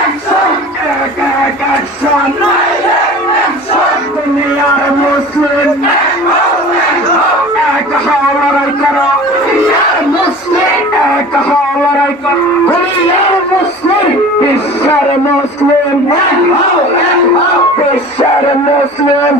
action, এক এক action, দুনিয়ার মুসলিম এক হও লড়াই করো, দুনিয়ার মুসলিম এক হও লড়াই করো, দুনিয়ার মুসলিম বিশ্বের মুসলিম বিশ্বের মুসলিম